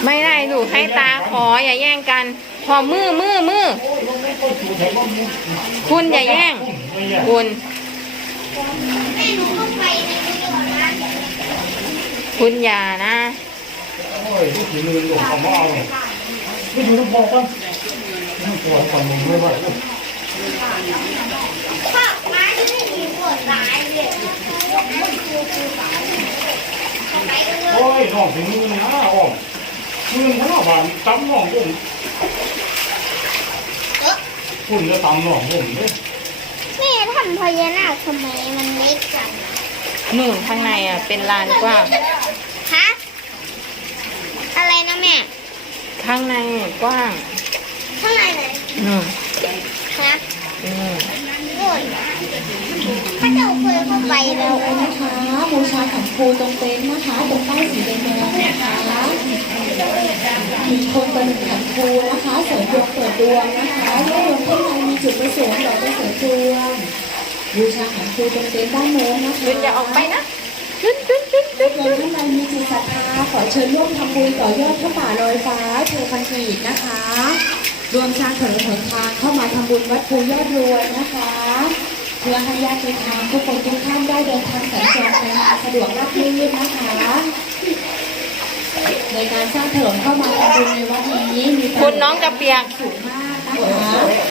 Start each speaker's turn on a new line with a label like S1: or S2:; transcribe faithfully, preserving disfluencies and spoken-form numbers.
S1: ไม่ได้ลูกให้ตาขออย่าแย่งกัน พอมือมือมือคุณอย่าแย่งคุณคุณอย่านะ
S2: โอ้ยลูกถือมือหลงของเอาไม่ดูต้องบอกกันต้องปวดฝั่งมึงไม่ไหวเลยโอ้ยน้องถึงมือนะอ้อมมือมันหน้าบานจำน้องผมคุณจะตำน้องผมเนี่ย
S3: แม่ทำพญานาคทำไมมันเล็กจัง
S1: นู่นข้างในอ่ะเป็นลานกว้าง
S3: ฮะอะไรนะแม่
S1: ข้างในกว้าง
S3: ข้างในไหน
S1: นู่น
S3: ฮะ
S1: นู่น
S3: โน่นถ้าเจ้าเคยเข้าไปแล้ว
S4: นะคะบูชาขันครูตรงเต็นท์นะคะตรงป้ายสีแดงๆนะคะมีคนประหนึ่งขันครูนะคะเสริมดวงเปิดดวงนะคะญาติโยมท่านใดมีจุดประสงค์อยากจะเสริมดวงบูชาขันครูตรงเต็นท์ด้านโน้นนะคะ
S1: จุนอย่าออกไปนะจุนจุนจุนจุน
S4: ญาติโยมท่านใดมีจิตศรัทธาขอเชิญร่วมทำบุญต่อยอดพระป่าลอยฟ้าเทคอนกรีตนะคะรวมสร้างถนนหนทางเข้ามาทำบุญวัดภูยอดรวยนะคะเพื่อให้ญาติธรรมทุกคนทุกท่านได้เดินทางสัญจรไปมาสะดวกราบรื่นนะคะในการสร้างถนนเข้ามาทำบุญในวัดนี้มี
S1: คุณน้องจะเปียก
S4: สูงมากนะคะ